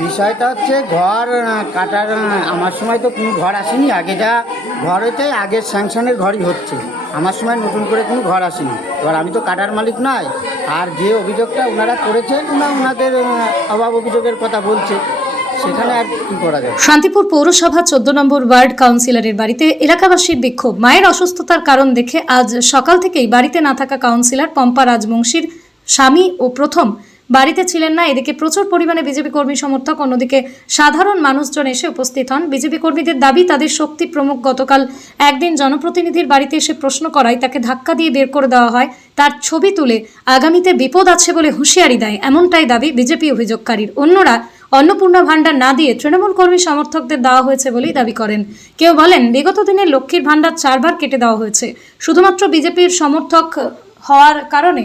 বিষয়টা হচ্ছে ঘর কাটার আমার সময় তো কোনো ঘর আসেনি, আগে যা ঘর হয়েছে আগের স্যাংশনের ঘরই হচ্ছে, আমার সময় নতুন করে কোনো ঘর আসেনি। এবার আমি তো কাটার মালিক নয়, আর যে অভিযোগটা ওনারা করেছেন ওনাদের অভাব অভিযোগের কথা বলছে, সেখানে আর কি করা যাবে। শান্তিপুর পৌরসভা 14 নম্বর ওয়ার্ড কাউন্সিলরের বাড়িতে এলাকাবাসীর বিক্ষোভ। মায়ের অসুস্থতার কারণ দেখে আজ সকাল থেকেই বাড়িতে না থাকা কাউন্সিলর পম্পা রাজবংশীর স্বামী ও প্রথম বাড়িতে ছিলেন না। এদিকে প্রচুর পরিমাণে বিজেপি কর্মী সমর্থক, অন্যদিকে সাধারণ মানুষজন এসে উপস্থিত হন। বিজেপি কর্মীদের দাবি, তাদের শক্তি প্রমুখ গতকাল একদিন জনপ্রতিনিধির বাড়িতে এসে প্রশ্ন করায় তাকে ধাক্কা দিয়ে বের করে দেওয়া হয়, তার ছবি তুলে আগামীতে বিপদ আছে বলে হুঁশিয়ারি দেয়, এমনটাই দাবি বিজেপি অভিযোগকারীর। অন্যরা অন্নপূর্ণা ভাণ্ডার না দিয়ে তৃণমূল কর্মী সমর্থকদের দেওয়া হয়েছে বলেই দাবি করেন। কেউ বলেন বিগত দিনে লক্ষ্মীর ভাণ্ডার 4 বার কেটে দেওয়া হয়েছে শুধুমাত্র বিজেপির সমর্থক হওয়ার কারণে।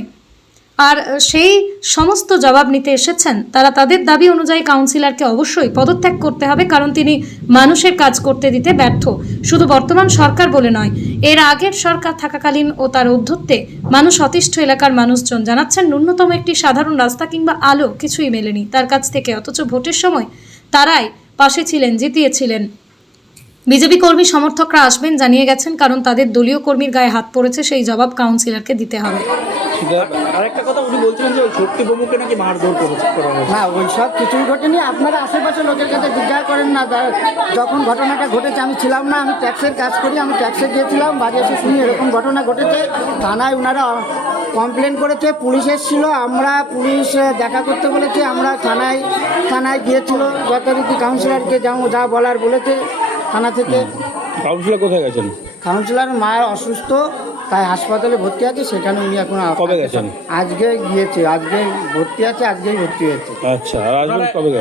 আর সেই সমস্ত জবাব নিতে এসেছেন তারা। তাদের দাবি অনুযায়ী কাউন্সিলরকে অবশ্যই পদত্যাগ করতে হবে, কারণ তিনি মানুষের কাজ করতে দিতে ব্যর্থ। শুধু বর্তমান সরকার বলে নয়, এর আগের সরকার থাকাকালীন ও তার ঊর্ধ্বত্বে মানুষ অতিষ্ঠ। এলাকার মানুষজন জানাচ্ছেন ন্যূনতম একটি সাধারণ রাস্তা কিংবা আলো কিছুই মেলেনি তার কাছ থেকে, অথচ ভোটের সময় তারাই পাশে ছিলেন, জিতিয়েছিলেন। বিজেপি কর্মী সমর্থকরা আসবেন জানিয়ে গেছেন, কারণ তাদের দলীয় কর্মীর গায়ে হাত পড়েছে, সেই জবাব কাউন্সিলরকে দিতে হবে। আরেকটা কথা উনি বলছিলেন যে শক্তি প্রমুখকে নাকি মারধর করা হয়েছে। না, ওই সব কিছুই ঘটেনি। আপনারা আশেপাশে লোকের কাছে জিজ্ঞাসা করেন না। যখন ঘটনাটা ঘটেছে আমি ছিলাম না, আমি ট্যাক্সের কাজ করি, আমি ট্যাক্সে গিয়েছিলাম, বাড়ি এসে শুনি এরকম ঘটনা ঘটেছে। থানায় ওনারা কমপ্লেন করেছে, পুলিশ এসেছিল, আমরা পুলিশ দেখা করতে বলেছে, আমরা থানায় গিয়েছিল, যথারীতি কাউন্সিলরকে যা বলার বলেছে থানা থেকে। কাউন্সিলর কোথায় গেছেন? কাউন্সিলর মায়ের অসুস্থ, তাই হাসপাতালে ভর্তি আছে, সেখানে উনি এখন কবে গেছেন? আজকে গিয়েছে, আজকে ভর্তি আছে, আজকেই ভর্তি হয়েছে। আচ্ছা, আর আসবেন কবে?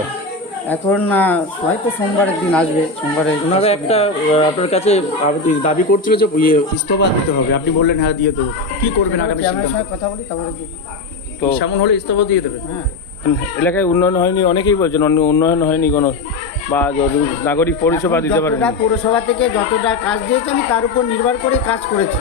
এখন হয়তো সোমবারের দিন আসবে। সোমবারে ওনারা একটা আপনার কাছে দাবি করছিল যে ইস্তফা দিতে হবে, আপনি বললেন হ্যাঁ দিয়ে দেবো। কি করবেন আগামী আমার সঙ্গে কথা বলি, তারপরে তো সেমন হলে ইস্তফা দিয়ে দেবে? হ্যাঁ। এলাকায় উন্নয়ন হয়নি, অনেকেই বলছেন উন্নয়ন হয়নি কোনো, বা নাগরিক পরিষেবা দিতে পারেন। পৌরসভা থেকে যতটা কাজ দিয়েছে আমি তার উপর নির্ভর করে কাজ করেছি,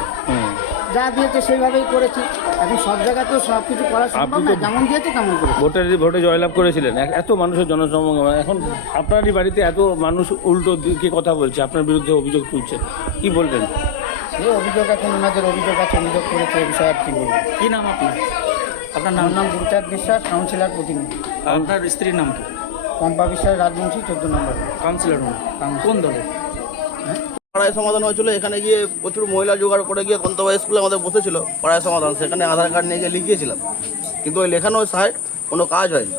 যা দিয়েছে সেইভাবেই করেছি। এখন সব জায়গায় তো সব কিছু করা সম্ভব না, যেমন দিয়েছে তেমন করেছি। ভোটে জয়লাভ করেছিলেন, এত মানুষের জনসমাগম, এখন আপনারই বাড়িতে এত মানুষ উল্টো দিকে কথা বলছে, আপনার বিরুদ্ধে অভিযোগ তুলছে, কি বলবেন? এই অভিযোগ এখন ওনাদের অভিযোগ আছে, অভিযোগ করেছে, এ বিষয়ে আর কি বলবো। কী নাম আপনার? আপনার নাম গুরুচাঁদ বিশ্বাস, কাউন্সিলর প্রতিনিধি। আপনার স্ত্রীর নাম কি? পম্পা বিশ্বাস রাজবংশী, 14 নম্বর কাউন্সিলর কোন দলে? পাড়ায় সমাধান হয়েছিল, এখানে গিয়ে প্রচুর মহিলা জোগাড় করে গিয়ে কন্তবা স্কুলে আমাদের বসেছিল পাড়ায় সমাধান, সেখানে আধার কার্ড নিয়ে গিয়ে লিখিয়েছিলাম, কিন্তু ওই লেখানো সাইড কোনো কাজ হয়নি।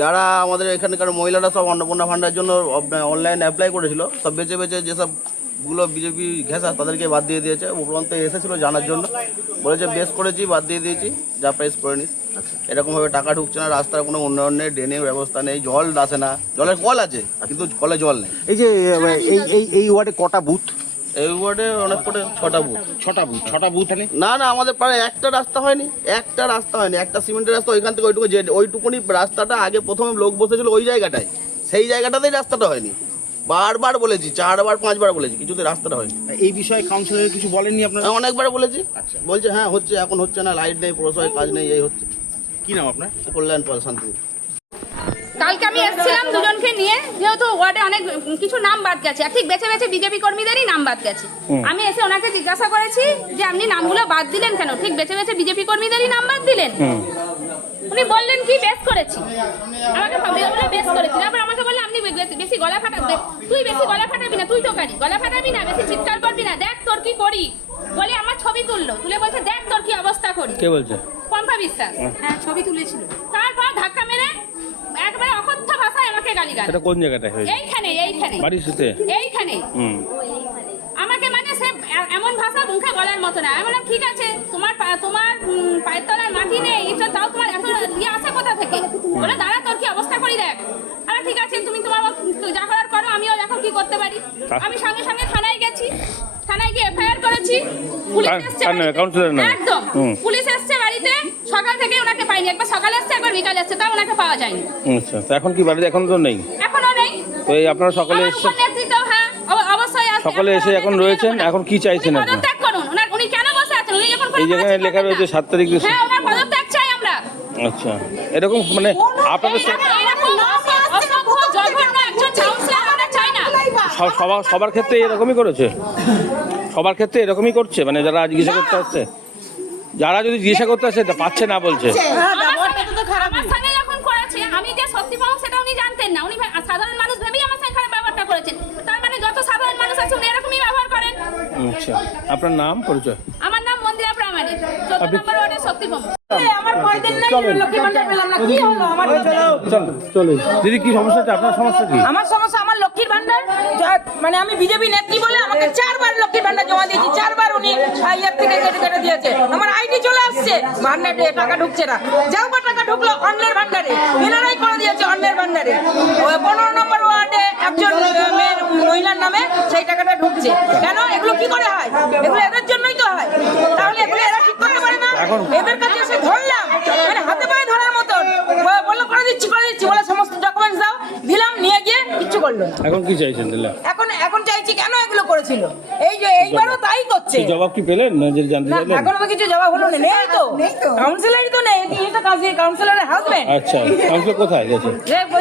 যারা আমাদের এখানকার মহিলারা সব অন্নপূর্ণা ভাণ্ডার জন্য অনলাইন অ্যাপ্লাই করেছিল, সব বেছে বেছে যেসবগুলো বিজেপি ঘেঁষা তাদেরকে বাদ দিয়ে দিয়েছে। উপরন্ত এসেছিলো জানার জন্য, বলেছে বেশ করেছি, বাদ দিয়ে দিয়েছি, যা প্রেস করে নিস। এরকমভাবে টাকা ঢুকছে না, রাস্তার কোনো উন্নয়ন নেই, ড্রেনের ব্যবস্থা নেই, জল আসে না, জলের কল আছে কিন্তু কলে জল নেই। এই যে এই ওয়ার্ডে কটা বুথ? এই ওয়ার্ডে অনেক করে 6টা বুথ। 6টা বুথ নেই? না, আমাদের পাড়ায় একটা রাস্তা হয়নি, একটা সিমেন্টের রাস্তা, ওইখান থেকে ওইটুকুনি রাস্তাটা আগে প্রথমে লোক বসেছিল ওই জায়গাটায়, সেই জায়গাটাতেই রাস্তাটা হয়নি। বারবার বলেছি, 4বার 5বার বলেছি, কিছুতে রাস্তাটা হয়নি। এই বিষয়ে কাউন্সিলর কিছু বলেননি আপনারা? অনেকবার বলেছি, বলছে হ্যাঁ হচ্ছে, এখন হচ্ছে না, লাইট নেই, পৌরসভায় কাজ নেই, এই হচ্ছে। কি নাম আপনার? কল্যাণ পাল, শান্তিপুর। কালকে আমি এসেছিলাম দুজনকে নিয়ে, যেহেতু ওয়ার্ডে অনেক কিছু নাম বাদ গেছে, ঠিক বেছে বেছে বিজেপি কর্মীদেরই নাম বাদ গেছে। আমি এসে ওনাকে জিজ্ঞাসা করেছি যে আপনি নামগুলো বাদ দিলেন কেন, ঠিক বেছে বেছে বিজেপি কর্মীদেরই নাম বাদ দিলেন। উনি বললেন কি বেশ করেছি, আমাকে বেশ করেছি, তারপর আমাকে বললেন আপনি বেশি গলা ফাটাবে, তুই বেশি গলা ফাটাবি না, তুই তো কারি গলা ফাটাবি না, বেশি চিৎকার করবি না, দেখ তোর কি করি বলে আমার ছবি তুলে বলছে দেখ তোর কি অবস্থা করি। কে বলছে? পম্পা বিশ্বাস। হ্যাঁ, ছবি তুলেছিল, তারপর ধাক্কা মেরে একবারে অকথ্য ভাষায় আমাকে গালিগালাজ। এটা কোন জায়গাটায় হয়েছে? এইখানে বাড়ির সাথে এইখানে আমাকে মানে সে এমন ভাষা মুখে বলার মতো না। আমি বললাম ঠিক আছে, তোমার পায়ের তলার মাটি নেই, এটা তাও তোমার এত ইয়ে আসে কোথা থেকে? বলে দাঁড়া তোর কি অবস্থা করি দেখ। আর ঠিক আছে, তুমি তোমার যা করার করো, আমিও দেখো কি করতে পারি। আমি সঙ্গে সঙ্গে থানায় গেছি, থানায় গিয়ে এফআইআর করেছি। পুলিশ এসছে, একদম পুলিশ এসছে বাড়িতে, সকাল থেকে ওনাকে পাইনি, একবার সকালে এসছে, একবার বিকালে এসছে, তাও ওনাকে পাওয়া যায়নি। আচ্ছা, এখন কি বাড়িতে এখন তো নেই? এখনো নেই। তো এই আপনারা সকালে এসে হ্যাঁ অবশ্যই সকালে এসে এখন রয়েছেন, এখন কি চাইছেন আপনি? পদত্যাগ করুন। উনি কেন বসে আছেন? উনি যখন এই জায়গায় লেখা রয়েছে 7 তারিখ। হ্যাঁ, ওনার পদত্যাগ চাই আমরা। আচ্ছা, এরকম মানে আপনাদের এরকম সবার ক্ষেত্রে এরকমই করেছে? সবার ক্ষেত্রে এরকমই করছে, মানে যারা জিজ্ঞাসা করতে আসছে, যারা যদি জিজ্ঞাসা করতে আসছে তা পাচ্ছে না বলছে? আমার সঙ্গে যখন করেছে, আমি যে সত্যি পাবো সেটা উনি জানতেন না। উনি সাধারণ মানুষ ভেবেই আমার সঙ্গে খারাপ ব্যবহারটা করেছেন। তার মানে যত সাধারণ মানুষ আছে উনি এরকমই ব্যবহার করেন। আচ্ছা, আপনার নাম, পরিচয়? আমার নাম মন্দিরা প্রামাণিক, 14 নম্বর ওয়ার্ডের শক্তি পাবো। দিদি কি সমস্যা হচ্ছে? আপনার সমস্যা কি? আমার সমস্যা, আমার লক্ষ্মীর ভান্ডার মানে আমি বিজেপি নেত্রী বলে আমাকে 4 বার লক্ষ্মীর ভান্ডার জমা দিয়েছি, 4 বার উনি ইয়ার থেকে কেটে দিয়েছে। আমার আইডি চলে আসছে, ভান্ডারে টাকা ঢুকছে না। যাও বা টাকা ঢুকলো অন্যের ভান্ডারে, এনারাই করে দিয়েছে অন্যের ভান্ডারে। 15 নম্বর ওয়ার্ডে একজন মেয়ের মহিলার নামে সেই টাকাটা ঢুকছে। কেন এগুলো কি করে হয়? এগুলো এদের জন্যই তো হয়। তাহলে এগুলো এরা ঠিক করতে পারে না। এদের কাছে এসে ধরলাম, মানে হাতে পায়ে ধরার মতন বললো করে দিচ্ছি বলে সমস্ত ডকুমেন্টস দাও, দিলাম, নিয়ে গিয়ে কিচ্ছু করলো না। এখন কি চাইছেন তাহলে? এখন চাইছি কেন এগুলো করেছিল, এই যে এইবারও তাই করছে। কি জবাব কি পেলেন না যে জানতে না, চাইলেন? এখনো তো কিছু জবাব হলো না। নেই তো, কাউন্সিলরই তো নেই। এটা কাউন্সিলরের হাজবেন্ড। আচ্ছা, কাউন্সিলর কোথায় গেছে?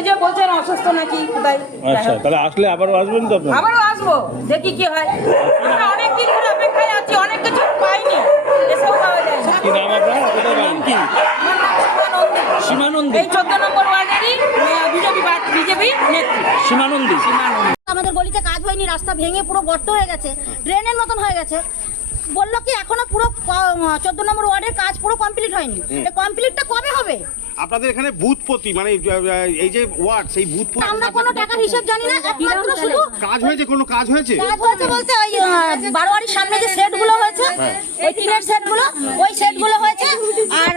যে বলছেন অসুস্থ নাকি কোথায়। আচ্ছা, তাহলে আসলে আবারও আসবেন তো আপনারা? আবারও আসবো, দেখি কি হয়। আমরা অনেকদিন ধরে অপেক্ষায় আছি, অনেক কিছু পাইনি, এসব পাওয়া যায় না। কি নাম আপনার? কোথায় বাড়ি? আমার নাম সীমানন্দী। এই 14 নম্বর ওয়ার্ডেরই বিজেপি নেত্রী সীমানন্দী। আমাদের গলিতে কাজ হয়নি, রাস্তা ভেঙে পুরো গর্ত হয়ে গেছে, ড্রেনের মতন হয়ে গেছে। বললো কি এখনো পুরো 14 নম্বর ওয়ার্ডের কাজ পুরো কমপ্লিট হয়নি। কমপ্লিটটা কবে হবে? আপনাদের এখানে বুথপতি মানে এই যে ওয়ার্ড, সেই বুথপতি আমরা কোনো টাকার হিসাব জানি না, একমাত্র শুধু কাজ হয়েছে, কোনো কাজ হয়েছে? কাজ হয়েছে বলতে ওই বারোয়ারির সামনে যে সেটগুলো হয়েছে, ওই টিনের সেটগুলো, ওই সেটগুলো হয়েছে। আর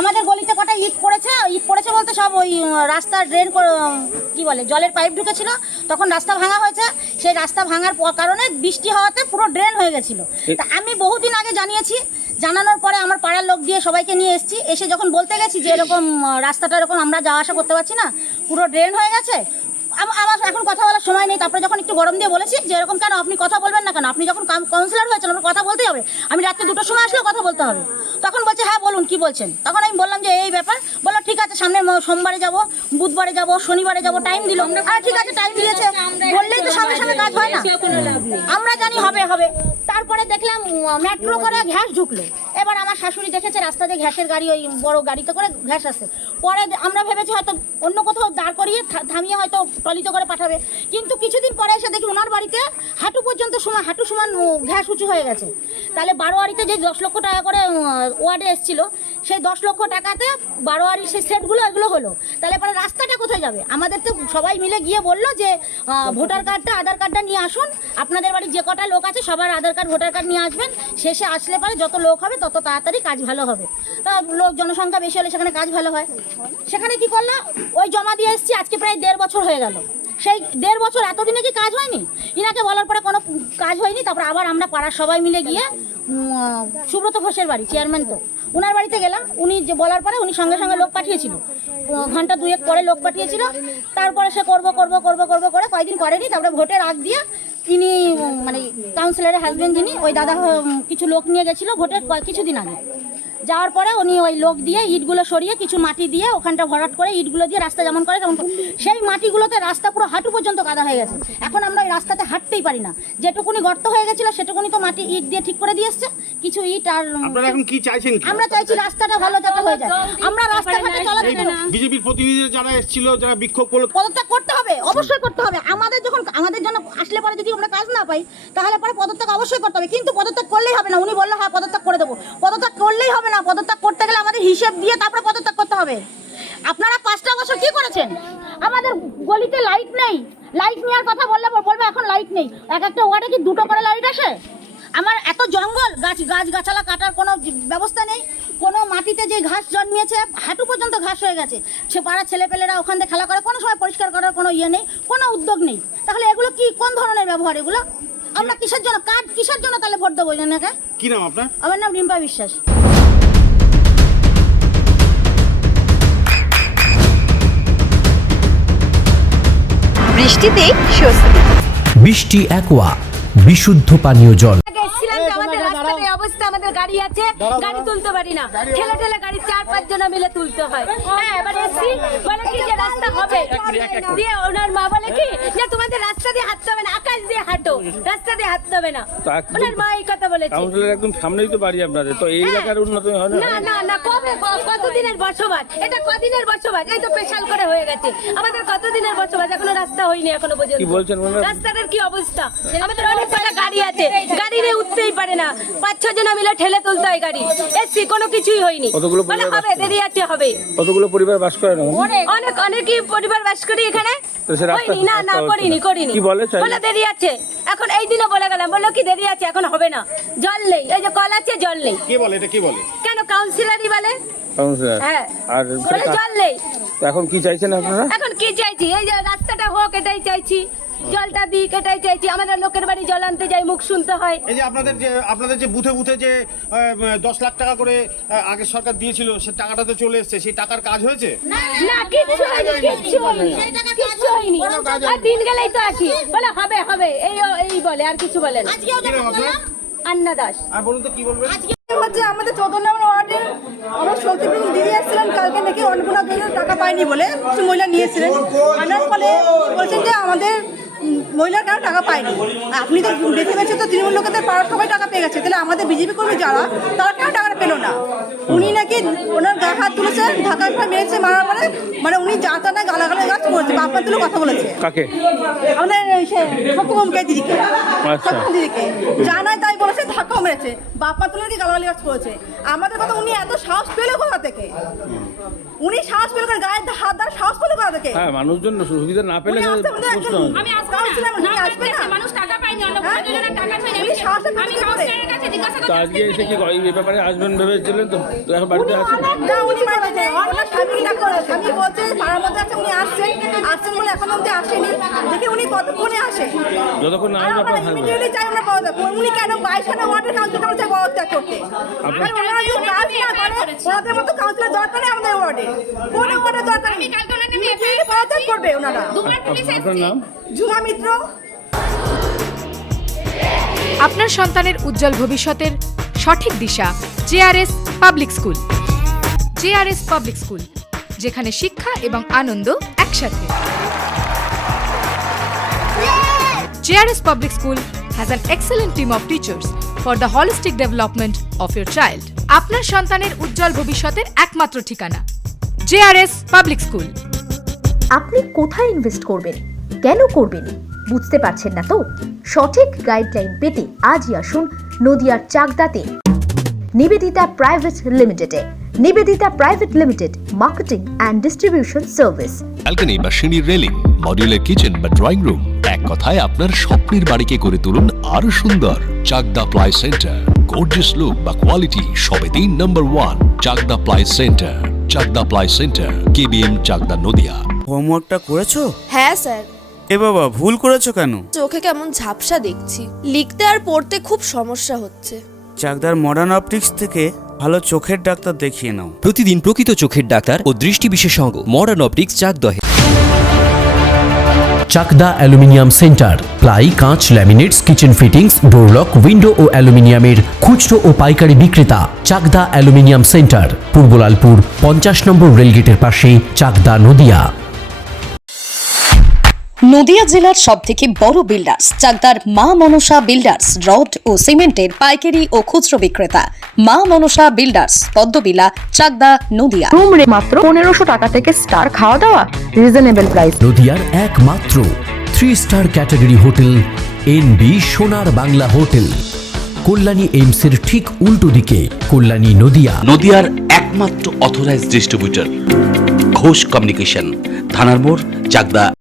আমাদের গলিতে কটা ইট পড়েছে বলতে সব ওই রাস্তার ড্রেন কি বলে জলের পাইপ ঢুকেছিল, তখন রাস্তা ভাঙা হয়েছে। সেই রাস্তা ভাঙার কারণে বৃষ্টি হওয়াতে পুরো ড্রেন হয়ে গেছিল। তা আমি বহুদিন আগে জানিয়েছি, জানানোর পরে আমার পাড়ার লোক দিয়ে সবাইকে নিয়ে এসেছি। এসে যখন বলতে গেছি যে এরকম রাস্তাটা এরকম আমরা যাওয়া আসা করতে পারছি না, পুরো ড্রেন হয়ে গেছে, আমার এখন কথা বলার সময় নেই। তারপরে যখন একটু গরম দিয়ে বলেছি যে এরকম কেন আপনি কথা বলবেন না কেন, আপনি যখন কাউন্সিলর হয়েছেন আপনার কথা বলতেই হবে, আমি রাত্রে 2টোর সময় আসলেও কথা বলতে হবে। তখন বলছে হ্যাঁ বলুন কি বলছেন। তখন আমি বললাম যে এই ব্যাপার। বললো ঠিক আছে, সামনে সোমবারে যাব, বুধবারে যাব, শনিবারে যাব, টাইম দিল। আর ঠিক আছে, টাইম দিয়েছে বললেই তো সঙ্গে সঙ্গে কাজ হয় না। আমরা জানি হবে। তারপরে দেখলাম মেট্রো করে গ্যাস ঢুকলো। এবার আমার শাশুড়ি দেখেছে রাস্তাতে গ্যাসের গাড়ি, ওই বড় গাড়িতে করে গ্যাস আসছে। পরে আমরা ভেবেছি হয়তো অন্য কোথাও দাঁড় করিয়ে থামিয়ে হয়তো ট্রলিতে করে পাঠাবে। কিন্তু কিছুদিন পরে এসে দেখি ওনার বাড়িতে হাঁটু সমান গ্যাস উঁচু হয়ে গেছে। তাহলে বারোয়ারিতে যে 10 লক্ষ টাকা করে ওয়ার্ডে এসেছিল, সেই 10 লক্ষ টাকাতে বারোয়ারির সেই সেটগুলো এগুলো হলো। তাহলে পরে রাস্তাটা কোথায় যাবে? আমাদের তো সবাই মিলে গিয়ে বললো যে ভোটার কার্ডটা, আধার কার্ডটা নিয়ে আসুন, আপনাদের বাড়ির যে কটা লোক আছে সবার আধার কার্ড, ভোটার কার্ড নিয়ে আসবেন। শেষে আসলে পরে যত লোক হবে তত তাড়াতাড়ি কাজ ভালো হবে। তা লোক জনসংখ্যা বেশি হলে সেখানে কাজ ভালো হয়। সেখানে কি করলাম, ওই জমা দিয়ে এসেছি, আজকে প্রায় 1.5 বছর হয়ে গেল। সেই 1.5 বছর এতদিনে কি কাজ হয়নি? ইনাকে বলার পরে কোনো কাজ হয়নি। তারপর আবার আমরা পাড়ার সবাই মিলে গিয়ে সুব্রত ঘোষের বাড়ি, চেয়ারম্যান তো, ওনার বাড়িতে গেলাম। উনি যে বলার পরে উনি সঙ্গে সঙ্গে লোক পাঠিয়েছিল, ঘন্টা 2-1 পরে লোক পাঠিয়েছিল। তারপরে সে করবো করে কয়েকদিন করেনি। তারপরে ভোটের আগ দিয়ে ইনি মানে কাউন্সিলরের হাজবেন্ড যিনি, ওই দাদা কিছু লোক নিয়ে গেছিলো ভোটের কিছুদিন আগে। যাওয়ার পরে উনি ওই লোক দিয়ে ইটগুলো সরিয়ে কিছু মাটি দিয়ে ওখানটা ভরাট করে ইটগুলো দিয়ে রাস্তা যেমন করে তেমন, সেই মাটিগুলোতে রাস্তা পুরো হাঁটু পর্যন্ত কাদা হয়ে গেছে। এখন আমরা ওই রাস্তাতে হাঁটতেই পারি না। যেটুকুনি গর্ত হয়ে গেছিল সেটুকুনি তো মাটি ইট দিয়ে ঠিক করে দিয়ে এসছে। কিছু ইট আর আপনারা এখন কি চাইছেন? আমরা চাইছি রাস্তাটা ভালো যাতে হয়ে যায়। আমরা রাস্তাঘাটে চলাচল বিজেপির প্রতিনিধি যারা এসেছিল, যারা বিক্ষোভ করলো, পদত্যাগ করতে হবে, অবশ্যই করতে হবে। আমাদের জন্য আসলে পরে যদি আমরা কাজ না পাই তাহলে পরে পদত্যাগ অবশ্যই করতে হবে। কিন্তু পদত্যাগ করলেই হবে না। উনি বললো হ্যাঁ পদত্যাগ করে দেবো, পদত্যাগ করলেই হবে না। পদত্যাগ করতে গেলে আমাদের হিসেব দিয়ে তারপরে পদত্যাগ করতে হবে। আপনারা 5টা বছর কি করেছেন? আমাদের গলিতে লাইট নেই, লাইট নেওয়ার কথা বললে বলবে এখন লাইট নেই। একটা ওয়ার্ডে কি 2টো করে লাইট আসে? আমার এত জঙ্গল, গাছগাছালা কাটার কোনো ব্যবস্থা নেই। কোনো মাটিতে যে ঘাস জন্মিয়েছে হাঁটু পর্যন্ত ঘাস হয়ে গেছে, সে পাড়ার ছেলেপেলেরা ওখান থেকে খেলা করে, কোনো সময় পরিষ্কার করার কোনো ইয়ে নেই, কোনো উদ্যোগ নেই। তাহলে এগুলো কি, কোন ধরনের ব্যবহার এগুলো? আমরা কিসের জন্য তাহলে ভোট দেবো? জানাকে কি নাম আপনার? আমার নাম রিম্পা বিশ্বাস। বৃষ্টিতেই স্বস্তি। বৃষ্টি অ্যাকোয়া বিশুদ্ধ পানীয় জল। এসেছিলাম যে আমাদের রাস্তার এই অবস্থা, আমাদের গাড়ি আছে, গাড়ি তুলতে পারি না, ঠেলে গাড়ি 4-5 জন মিলে তুলতে হয়। হ্যাঁ, এবার এসছি বলে কি যে রাস্তা হবে, দিয়ে ওনার মা বলে কি যে তোমাদের রাস্তা দিয়ে হাঁটতে হবে না, একাই পাশ দিয়ে হাঁটো, রাস্তা দিয়ে হাঁটতে হবে না। তো একদম- ওনার মা এই কথা বলেছে। কাউন্সিলর একদম সামনেই তো বাড়ি আপনাদের, তো এই এলাকার উন্নতি হয় না? না না না, কবে কতদিনের বসবাস, এটা কদিনের বসবাস, এই তো স্পেশাল করে হয়ে গেছে আমাদের কতদিনের বসবাস, এখনো রাস্তা হয়নি এখনো পর্যন্ত। কি বলছেন ওনারা? রাস্তাটার কি অবস্থা, আমাদের অনেক টাকা গাড়ি আছে, গাড়ি নিয়ে উঠতেই পারে না, 5-6 জন মিলে ঠেলে তুলতে হয় গাড়ি, এসছি কোনো কিছুই হয়নি। কতগুলো বলে পরিবার হবে, দেরি আছে হবে। কতগুলো পরিবার বাস করে না? অনেকই পরিবার বাস করি এখানে। তো সে রাস্তা- হয়নি, না না রাস্তা হচ্ছে না। করিনি। কি বলে চাই? বলে দেরি আছে, এখন এই দিনও বলে গেলাম, বললো কি দেরি আছে এখন হবে না, জল নেই, এই যে কল আছে জল নেই। কে বলে এটা, কে বলে? কেন কাউন্সিলরই বলে? কাউন্সিলর? হ্যাঁ, আর বলে জল নেই। তো এখন কি চাইছেন আপনারা? এখন কি চাইছি, এই যে রাস্তাটা হোক এটাই চাইছি, জলটা দিক এটাই চাইছি। আমাদের লোকের বাড়ি জল আনতে যাই, মুখ শুনতে হয়। এই যে আপনাদের যে বুথে বুথে যে 10 লাখ টাকা করে আগে সরকার দিয়েছিল, সে টাকাটা তো চলে এসেছে, সেই টাকার কাজ হয়েছে? না কিচ্ছু হয়নি, কিচ্ছু হয়নি, কিচ্ছু হয়নি। আর দিন গেলেই তো আসি, বলে হবে হবে, এই বলে, আর কিছু বলে না। কি নাম আপনার? আন্না দাস। আর বলুন তো কি বলবেন? হচ্ছে আমাদের 14 নম্বর ওয়ার্ডে আমরা সত্যিপুর দিদি এসেছিলেন কালকে, নাকি অন্নপূর্ণা যোজনার টাকা পায়নি বলে কিছু মহিলা নিয়েছিলেন, আনার ফলে বলছেন যে আমাদের মহিলার কারো টাকা পায়নি। আপনি তো বেছে বেছে তো তৃণমূল লোকেদের পাড়ার সবাই টাকা পেয়ে গেছে, তাহলে আমাদের বিজেপি কর্মী যারা, তারা কেন টাকাটা পেলো না? উনি নাকি ওনার গায়ে হাত তুলেছেন, ঢাকায় মেরেছে, মারার পরে মানে উনি যা তা না গালাগালি গাছ করেছে, বাপমা তুলে কথা বলেছে কাকে? আমাদের সত্যমকে দিদিকে, আচ্ছা। সত্যম দিদিকে জানায় তাই বলেছে, ধাক্কাও মেরেছে, বাপমা তুলে দিয়ে গালাগালি গাছ করেছে। আমাদের কথা উনি এত সাহস পেলে কোথা থেকে? উনি সাহস পেলে গায়ে হাত দেওয়ার সাহস পেলে কোথা থেকে? হ্যাঁ, মানুষজন সুবিধা না পেলে উনি আসতে আমাদের প্রশ্ন একজন- হবে। আমি আসবো কাউন্সিলর, না, উনি নাম আসবে না? বাদ গেছে, মানুষ টাকা পায়নি, অন্নপূর্ণা যোজনার টাকা পায়নি। উনি সাহসটা আমি পেতে পারে। কাউন্সিলরের কাছে জিজ্ঞাসা তো করতে আজকে এসে কি এই ব্যাপারে আসবেন ভেবেছিলেন, তো এখন বাড়িতে আছেন? না, উনি বাড়িতে নেই, ওনার স্বামীকে ডাক্তার, স্বামী বলছে পাড়ার মধ্যে আছে, উনি আসছেন বলে এখন অব্দি আসেনি, দেখি উনি কতক্ষণে আসে। যতক্ষণ না আর আসবে আমরা আপনারা থাকবেন। ইমিডিয়েটলি চাই ওনার পদত্যাগ। উনি কেন 22 ওয়ার্ডের কাউন্সিলর চাই পদত্যাগ করতে? আর ওনারা যদি কাজ না করে, ওনাদের মতো কাউন্সিলর দরকার নেই আমাদের ওয়ার্ডে, কোনো ওয়ার্ডে দরকার নেই। কালকে ওনার নামে ইমিডিয়েটলি পদত্যাগ করবে ওনারা। দুবার পুলিশ আপনার নাম? ঝুমা মিত্র। আপনার সন্তানের উজ্জ্বল ভবিষ্যতের সঠিক দিশা JRS public school. JRS public school, যেখানে শিক্ষা এবং আনন্দ একসাথে। JRS public school has an excellent team of teachers for the holistic development of your child. আপনার সন্তানের উজ্জ্বল ভবিষ্যতের একমাত্র ঠিকানা জেআরএস পাবলিক স্কুল। আপনি কোথায় ইনভেস্ট করবেন, কেন করবেন, বুঝতে পারছেন না তো? সঠিক গাইডলাইন পেতে আজই আসুন নদিয়ার চাকদাতে নিবেদিতা প্রাইভেট লিমিটেডে। Nivedita private limited, marketing and distribution service. Balcony বা সিঁড়ির রেলিং, মডিউলার কিচেন বা ড্রয়িং রুম, এক কথায় আপনার স্বপ্নের বাড়িকে করে তুলুন আরো সুন্দর। Chakda ply centre, gorgeous look বা কোয়ালিটি সবেতেই number 1। Chakda ply centre, Chakda ply centre, KBM Chakda Nadia. হোমওয়ার্কটা করেছো? হ্যাঁ স্যার। এ বাবা, ভুল করেছো কেন? চোখে কেমন ঝাপসা দেখছি, লিখতে আর পড়তে খুব সমস্যা হচ্ছে। চাকদার মডার্ন অপটিক্স থেকে ভালো চোখের ডাক্তার দেখিয়ে নাও। প্রতিদিন প্রকৃত চোখের ডাক্তার ও দৃষ্টি বিশেষজ্ঞ মডার্ন অপটিক্স চাকদহে। চাকদা অ্যালুমিনিয়াম সেন্টার, প্লাই, কাঁচ, laminates, kitchen fittings, door lock, window ও অ্যালুমিনিয়ামের খুচরো ও পাইকারি বিক্রেতা। Chakda aluminium centre, Purbalalpur 50 number রেলগেটের পাশে, চাকদা নদিয়া। নদিয়া জেলার সবথেকে বড় বিল্ডার্স চাকদার মা মনসা বিল্ডার্স, রড ও সিমেন্টের পাইকারি ও খুচরো বিক্রেতা। Maa Manasa builders, Padmabila, Chakdah, Nadia. Room rate মাত্র 1500 টাকা থেকে স্টার, খাওয়া দাওয়া রিজনেবল প্রাইস। নদিয়ার একমাত্র 3 স্টার ক্যাটাগরি হোটেল এনবি সোনার বাংলা হোটেল, কল্যাণী এইমসের ঠিক উল্টো দিকে, কল্যাণী নদিয়া। নদিয়ার একমাত্র অথরাইজড ডিস্ট্রিবিউটর ঘোষ কমিউনিকেশন, থানার মোড়, চাকদা